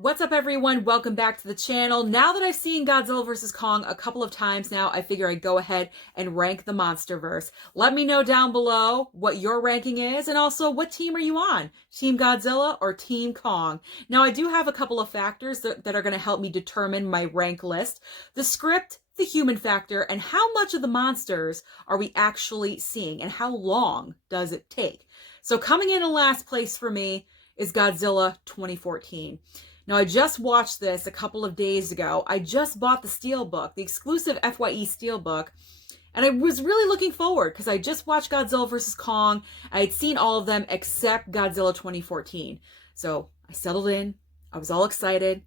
What's up, everyone? Welcome back to the channel. Now that I've seen Godzilla vs. Kong a couple of times now, I figure I'd go ahead and rank the Monsterverse. Let me know down below what your ranking is, and also what team are you on? Team Godzilla or Team Kong? Now, I do have a couple of factors that are going to help me determine my rank list. The script, the human factor, and how much of the monsters are we actually seeing, and how long does it take? So coming in last place for me is Godzilla 2014. Now, I just watched this a couple of days ago. I just bought the Steelbook, the exclusive FYE Steelbook, and I was really looking forward because I just watched Godzilla vs. Kong. I had seen all of them except Godzilla 2014. So I settled in. I was all excited.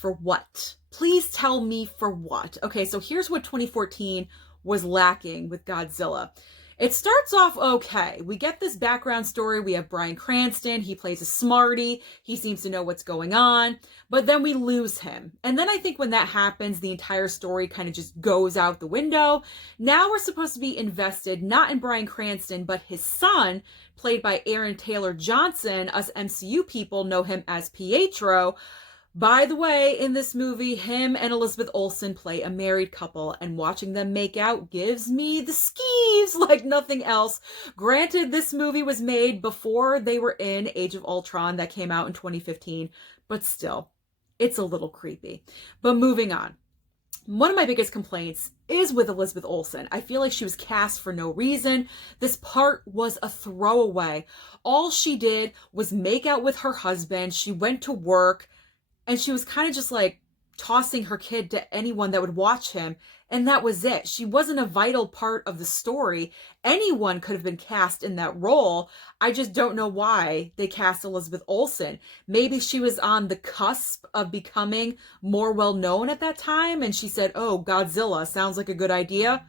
For what? Please tell me for what. Okay, so here's what 2014 was lacking with Godzilla. It starts off okay. We get this background story. We have Bryan Cranston. He plays a smarty. He seems to know what's going on. But then we lose him. And then I think when that happens, the entire story kind of just goes out the window. Now we're supposed to be invested not in Bryan Cranston, but his son, played by Aaron Taylor Johnson. Us MCU people know him as Pietro. By the way, in this movie, him and Elizabeth Olsen play a married couple, and watching them make out gives me the skeeves like nothing else. Granted, this movie was made before they were in Age of Ultron that came out in 2015, but still, it's a little creepy. But moving on. One of my biggest complaints is with Elizabeth Olsen. I feel like she was cast for no reason. This part was a throwaway. All she did was make out with her husband. She went to work. And she was kind of just like tossing her kid to anyone that would watch him. And that was it. She wasn't a vital part of the story. Anyone could have been cast in that role. I just don't know why they cast Elizabeth Olsen. Maybe she was on the cusp of becoming more well-known at that time. And she said, oh, Godzilla sounds like a good idea.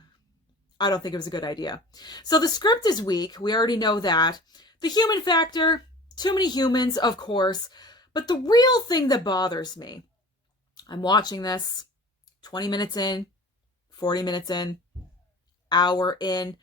I don't think it was a good idea. So the script is weak. We already know that. The human factor, too many humans, of course. But the real thing that bothers me, I'm watching this 20 minutes in, 40 minutes in, hour in,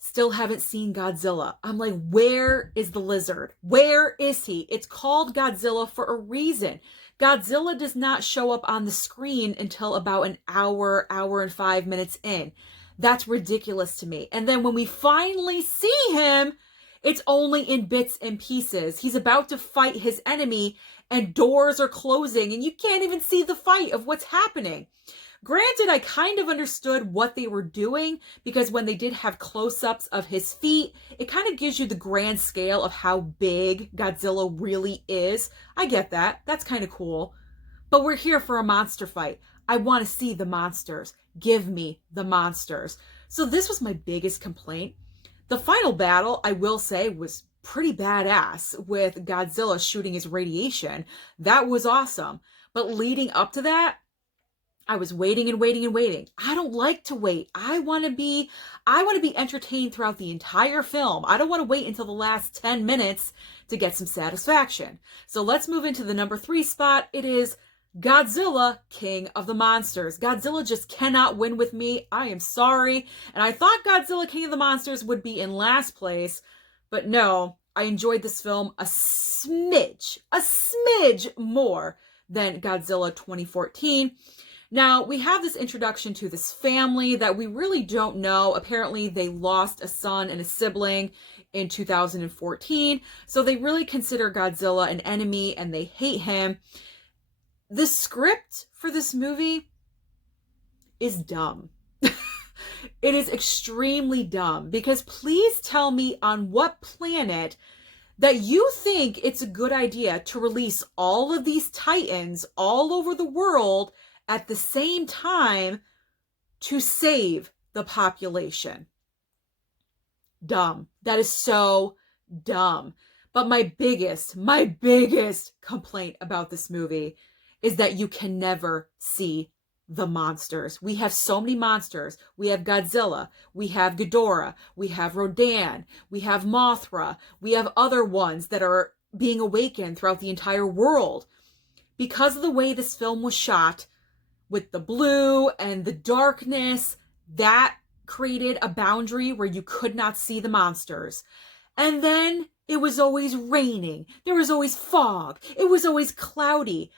still haven't seen Godzilla. I'm like, where is the lizard? Where is he? It's called Godzilla for a reason. Godzilla does not show up on the screen until about an hour, hour and 5 minutes in. That's ridiculous to me. And then when we finally see him, it's only in bits and pieces. He's about to fight his enemy and doors are closing and you can't even see the fight of what's happening. Granted, I kind of understood what they were doing because when they did have close-ups of his feet, it kind of gives you the grand scale of how big Godzilla really is. I get that. That's kind of cool. But we're here for a monster fight. I want to see the monsters. Give me the monsters. So this was my biggest complaint. The final battle, I will say, was pretty badass with Godzilla shooting his radiation. That was awesome. But leading up to that, I was waiting and waiting and waiting. I don't like to wait. I want to be entertained throughout the entire film. I don't want to wait until the last 10 minutes to get some satisfaction. So let's move into the number 3 spot. It is Godzilla, King of the Monsters. Godzilla just cannot win with me. I am sorry. And I thought Godzilla, King of the Monsters would be in last place. But no, I enjoyed this film a smidge more than Godzilla 2014. Now, we have this introduction to this family that we really don't know. Apparently, they lost a son and a sibling in 2014. So they really consider Godzilla an enemy and they hate him. The script for this movie is dumb. It is extremely dumb because please tell me on what planet that you think it's a good idea to release all of these titans all over the world at the same time to save the population. Dumb. That is so dumb. But my biggest complaint about this movie is that you can never see the monsters. We have so many monsters. We have Godzilla, we have Ghidorah, we have Rodan, we have Mothra, we have other ones that are being awakened throughout the entire world. Because of the way this film was shot, with the blue and the darkness, that created a boundary where you could not see the monsters. And then It was always raining. There was always fog. It was always cloudy.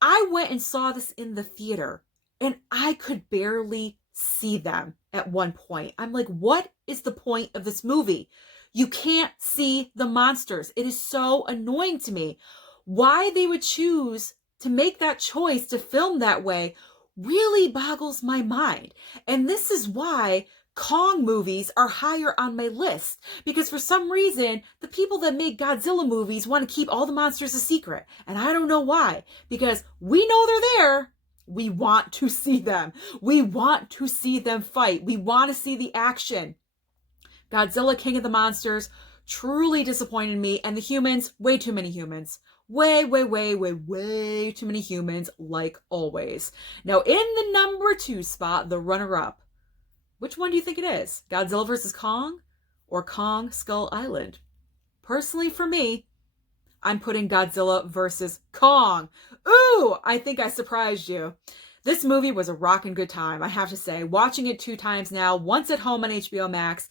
I went and saw this in the theater and I could barely see them at one point. I'm like, what is the point of this movie? You can't see the monsters. It is so annoying to me. Why they would choose to make that choice to film that way really boggles my mind. And this is why Kong movies are higher on my list, because for some reason the people that make Godzilla movies want to keep all the monsters a secret, and I don't know why, because we know they're there. We want to see them. We want to see them fight. We want to see the action. Godzilla King of the Monsters truly disappointed me, and the humans, way too many humans. Way too many humans, like always. Now in the number 2 spot, the runner-up. Which one do you think it is? Godzilla vs. Kong or Kong Skull Island? Personally, for me, I'm putting Godzilla vs. Kong. Ooh, I think I surprised you. This movie was a rockin' good time, I have to say. Watching it 2 times now, once at home on HBOMAX,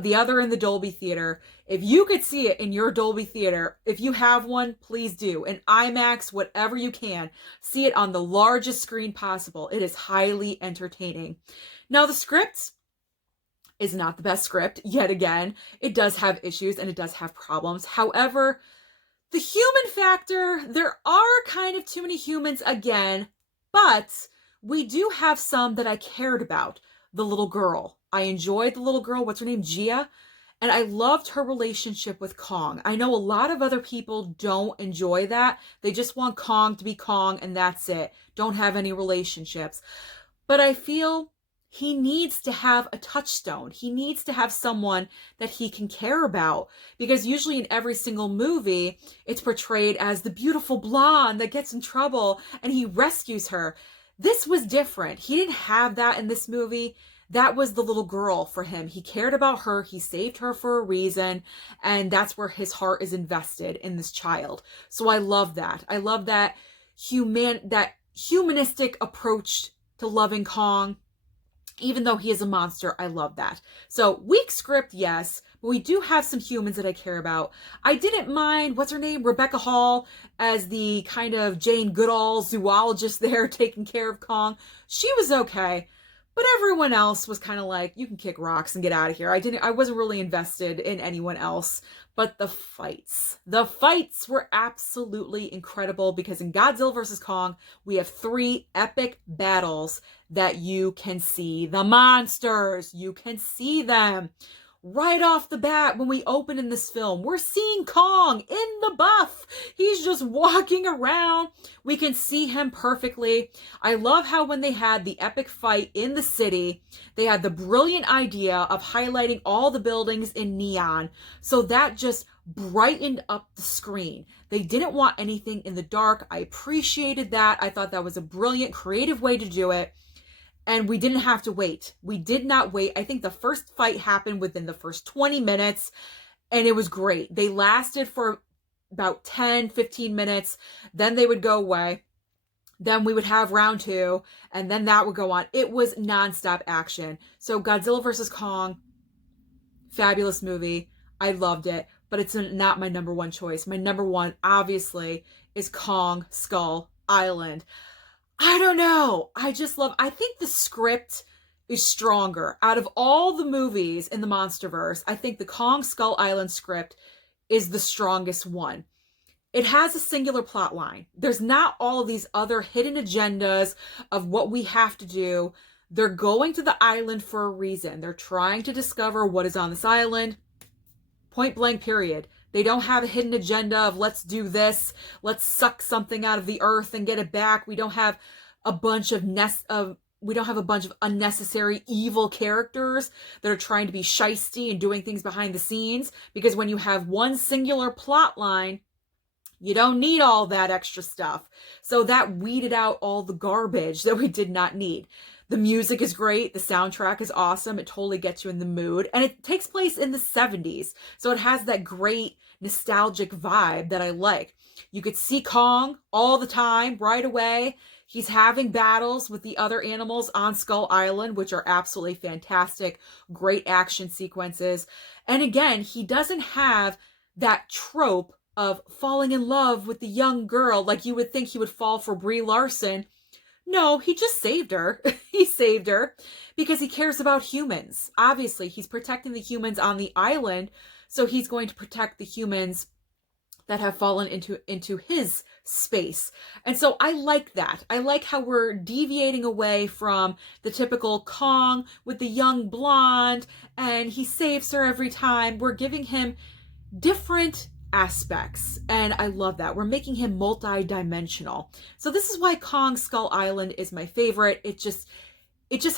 the other in the Dolby Theater. If you could see it in your Dolby Theater, if you have one, please do. An IMAX, whatever you can. See it on the largest screen possible. It is highly entertaining. Now, the script is not the best script, yet again. It does have issues and it does have problems. However, the human factor, there are kind of too many humans again, but we do have some that I cared about. The little girl. I enjoyed the little girl. What's her name? Gia. And I loved her relationship with Kong. I know a lot of other people don't enjoy that. They just want Kong to be Kong and that's it. Don't have any relationships. But I feel he needs to have a touchstone. He needs to have someone that he can care about. Because usually in every single movie, it's portrayed as the beautiful blonde that gets in trouble and he rescues her. This was different. He didn't have that in this movie. That was the little girl for him. He cared about her. He saved her for a reason. And that's where his heart is invested in this child. So I love that. I love that humanistic approach to loving Kong. Even though he is a monster, I love that. So, weak script, yes, but we do have some humans that I care about. I didn't mind, what's her name? Rebecca Hall as the kind of Jane Goodall zoologist there taking care of Kong. She was okay. But everyone else was kind of like, you can kick rocks and get out of here. I wasn't really invested in anyone else. But the fights were absolutely incredible, because in Godzilla vs. Kong, we have 3 epic battles that you can see the monsters. You can see them. Right off the bat, when we open in this film, we're seeing Kong in the buff. He's just walking around. We can see him perfectly. I love how when they had the epic fight in the city, they had the brilliant idea of highlighting all the buildings in neon. So that just brightened up the screen. They didn't want anything in the dark. I appreciated that. I thought that was a brilliant, creative way to do it. And we didn't have to wait. We did not wait. I think the first fight happened within the first 20 minutes, and it was great. They lasted for about 10, 15 minutes. Then they would go away. Then we would have round 2, and then that would go on. It was nonstop action. So Godzilla vs. Kong, fabulous movie. I loved it, but it's not my number 1 choice. My number 1, obviously, is Kong Skull Island. I don't know. I think the script is stronger. Out of all the movies in the Monsterverse, I think the Kong Skull Island script is the strongest one. It has a singular plot line. There's not all of these other hidden agendas of what we have to do. They're going to the island for a reason. They're trying to discover what is on this island. Point blank, period. They don't have a hidden agenda of let's do this, let's suck something out of the earth and get it back. We don't have a bunch of unnecessary evil characters that are trying to be shisty and doing things behind the scenes. Because when you have one singular plot line, you don't need all that extra stuff. So that weeded out all the garbage that we did not need. The music is great. The soundtrack is awesome. It totally gets you in the mood. And it takes place in the 70s. So it has that great nostalgic vibe that I like. You could see Kong all the time, right away. He's having battles with the other animals on Skull Island, which are absolutely fantastic. Great action sequences. And again, he doesn't have that trope of falling in love with the young girl, like you would think he would fall for Brie Larson. No, he just saved her. He saved her because he cares about humans. Obviously, he's protecting the humans on the island, so he's going to protect the humans that have fallen into his space. And so I like that. I like how we're deviating away from the typical Kong with the young blonde and he saves her every time. We're giving him different aspects, and I love that. We're making him multi-dimensional. So this is why Kong Skull Island is my favorite. It just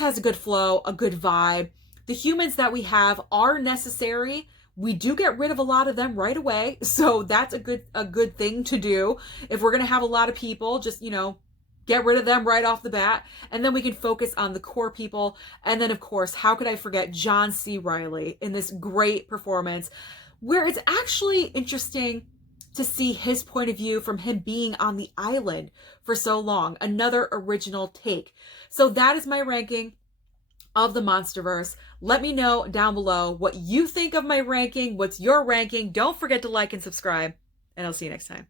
has a good flow, a good vibe. The humans that we have are necessary. We do get rid of a lot of them right away, so that's a good thing to do. If we're gonna have a lot of people, just, you know, get rid of them right off the bat, and then we can focus on the core people. And then, of course, how could I forget John C. Reilly in this great performance, where it's actually interesting to see his point of view from him being on the island for so long. Another original take. So that is my ranking of the Monsterverse. Let me know down below what you think of my ranking. What's your ranking? Don't forget to like and subscribe, and I'll see you next time.